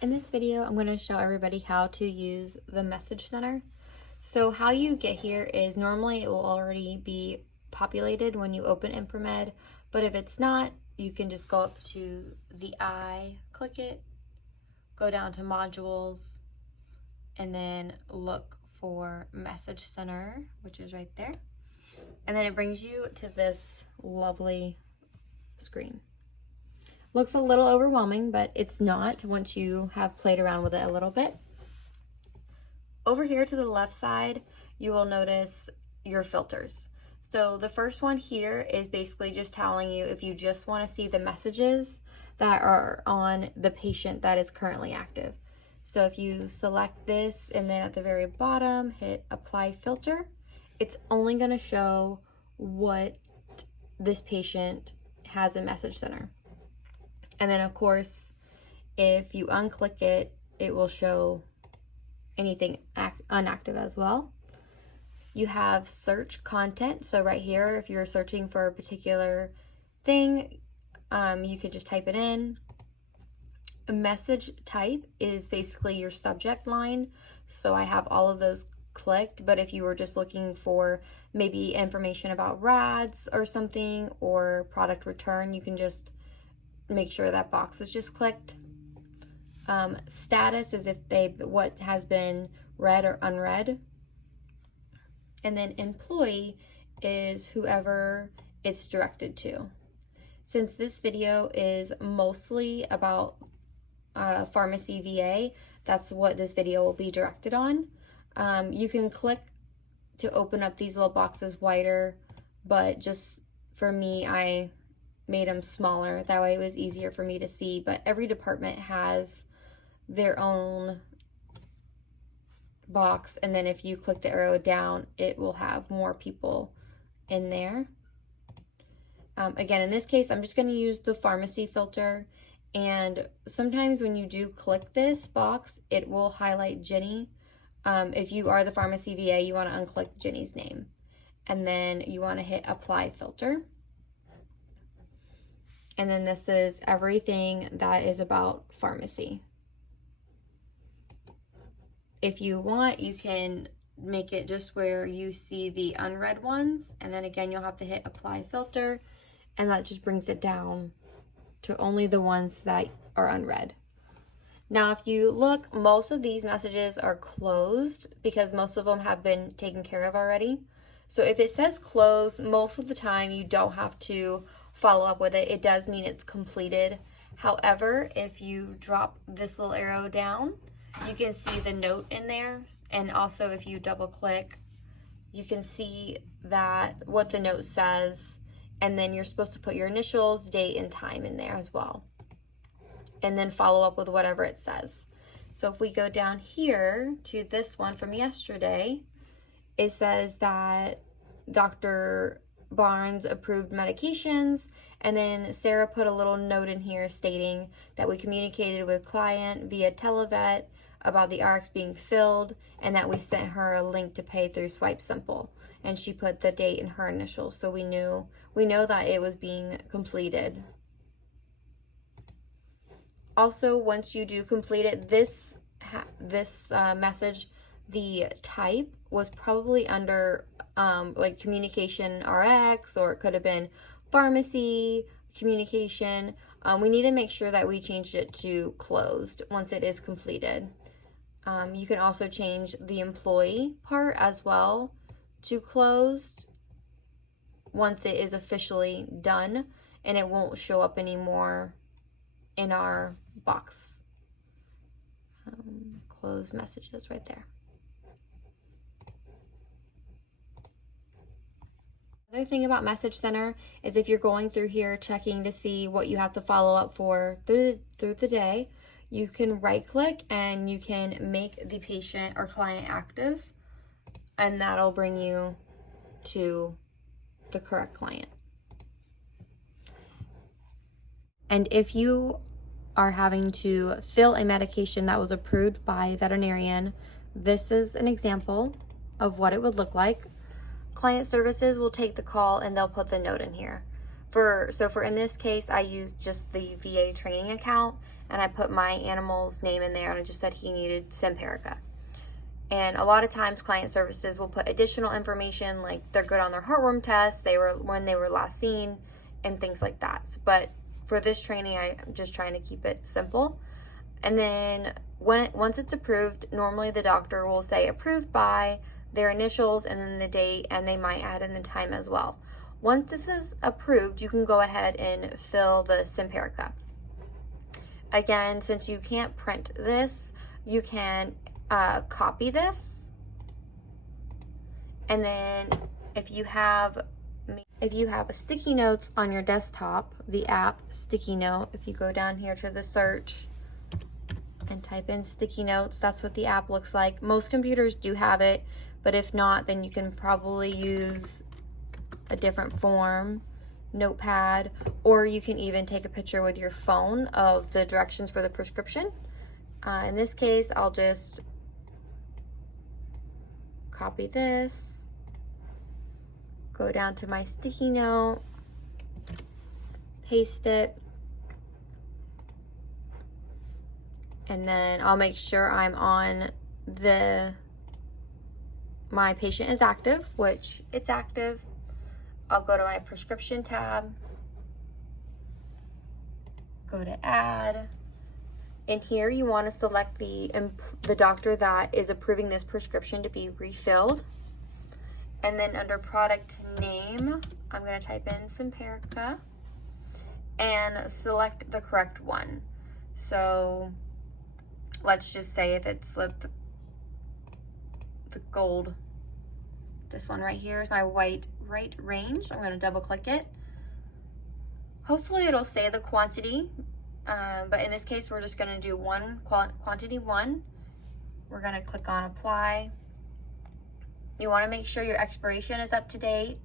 In this video, I'm going to show everybody how to use the message center. So how you get here is normally it will already be populated when you open Impromed, but if it's not, you can just go up to the eye, click it, go down to modules, and then look for message center, which is right there. And then it brings you to this lovely screen. Looks a little overwhelming, but it's not once you have played around with it a little bit. Over here to the left side, you will notice your filters. So the first one here is basically just telling you if you just want to see the messages that are on the patient that is currently active. So if you select this and then at the very bottom hit apply filter, it's only going to show what this patient has in message center. And then of course, if you unclick it, it will show anything inactive as well. You have search content. So right here, if you're searching for a particular thing, you could just type it in. A message type is basically your subject line. So I have all of those clicked, but if you were just looking for maybe information about RADs or something or product return, you can just make sure that box is just clicked. Status is if what has been read or unread. And then employee is whoever it's directed to. Since this video is mostly about pharmacy VA, that's what this video will be directed on. You can click to open up these little boxes wider, but just for me, I made them smaller. That way it was easier for me to see, but every department has their own box, and then if you click the arrow down, it will have more people in there. Again, in this case, I'm just going to use the pharmacy filter, and sometimes when you do click this box, it will highlight Jenny. If you are the pharmacy VA, you want to unclick Jenny's name, and then you want to hit apply filter. And then this is everything that is about pharmacy. If you want, you can make it just where you see the unread ones. And then again, you'll have to hit apply filter. And that just brings it down to only the ones that are unread. Now, if you look, most of these messages are closed because most of them have been taken care of already. So if it says closed, most of the time you don't have to follow up with it. It does mean it's completed. However, if you drop this little arrow down, you can see the note in there. And also if you double click, you can see that what the note says, and then you're supposed to put your initials, date, and time in there as well. And then follow up with whatever it says. So if we go down here to this one from yesterday, it says that Dr. Barnes approved medications, and then Sarah put a little note in here stating that we communicated with client via Televet about the RX being filled, and that we sent her a link to pay through Swipe Simple, and she put the date and her initials, so we know that it was being completed. Also, once you do complete it, this message, the type was probably under like communication RX, or it could have been pharmacy communication. We need to make sure that we changed it to closed once it is completed. You can also change the employee part as well to closed once it is officially done, and it won't show up anymore in our box. Closed messages right there. Another thing about Message Center is if you're going through here checking to see what you have to follow up for through the day, you can right click and you can make the patient or client active, and that'll bring you to the correct client. And if you are having to fill a medication that was approved by a veterinarian, this is an example of what it would look like. Client services will take the call and they'll put the note in here. So for in this case, I used just the VA training account, and I put my animal's name in there, and I just said he needed Simparica. And a lot of times client services will put additional information, like they're good on their heartworm test, when they were last seen, and things like that. But for this training, I'm just trying to keep it simple. And then once it's approved, normally the doctor will say approved by their initials and then the date, and they might add in the time as well. Once this is approved, you can go ahead and fill the Simparica. Again, since you can't print this, you can copy this, and then if you have a sticky notes on your desktop, the app Sticky Note, if you go down here to the search and type in sticky notes, that's what the app looks like. Most computers do have it, but if not, then you can probably use a different form, notepad, or you can even take a picture with your phone of the directions for the prescription. In this case, I'll just copy this, go down to my sticky note, paste it, and then I'll make sure I'm on my patient is active, which it's active. I'll go to my prescription tab, go to add. In here, you want to select the doctor that is approving this prescription to be refilled. And then under product name, I'm going to type in Simparica and select the correct one. So let's just say if it's the gold, this one right here is my right range. I'm going to double click it. Hopefully it'll say the quantity, but in this case we're just going to do quantity 1. We're going to click on apply. You want to make sure your expiration is up to date,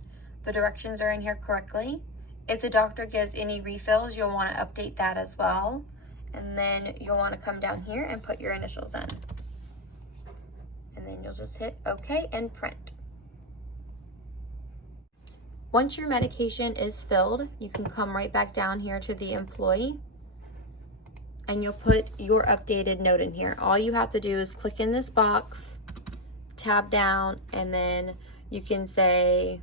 the directions are in here correctly. If the doctor gives any refills, you'll want to update that as well. And then you'll want to come down here and put your initials in. And then you'll just hit OK and print. Once your medication is filled, you can come right back down here to the employee, and you'll put your updated note in here. All you have to do is click in this box, tab down, and then you can say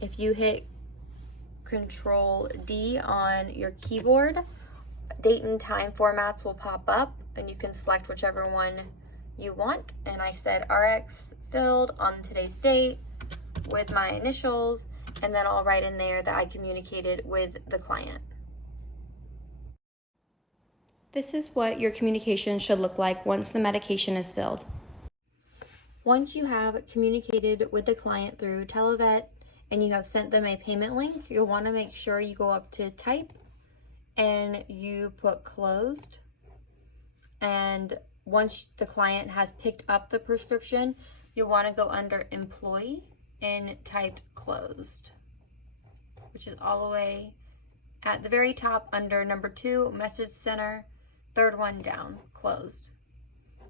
if you hit Control D on your keyboard, date and time formats will pop up, and you can select whichever one you want. And I said RX filled on today's date with my initials, and then I'll write in there that I communicated with the client. This is what your communication should look like once the medication is filled. Once you have communicated with the client through Televet and you have sent them a payment link, you'll want to make sure you go up to type and you put closed. And once the client has picked up the prescription, you'll want to go under employee and type closed, which is all the way at the very top under number 2, message center, third one down, closed,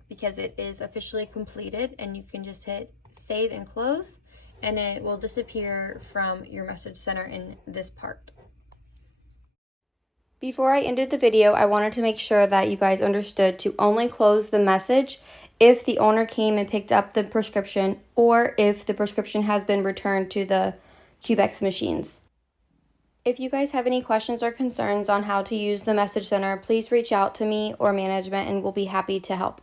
because it is officially completed. And you can just hit save and close, and it will disappear from your message center in this part. Before I ended the video, I wanted to make sure that you guys understood to only close the message if the owner came and picked up the prescription, or if the prescription has been returned to the Cubex machines. If you guys have any questions or concerns on how to use the message center, please reach out to me or management and we'll be happy to help.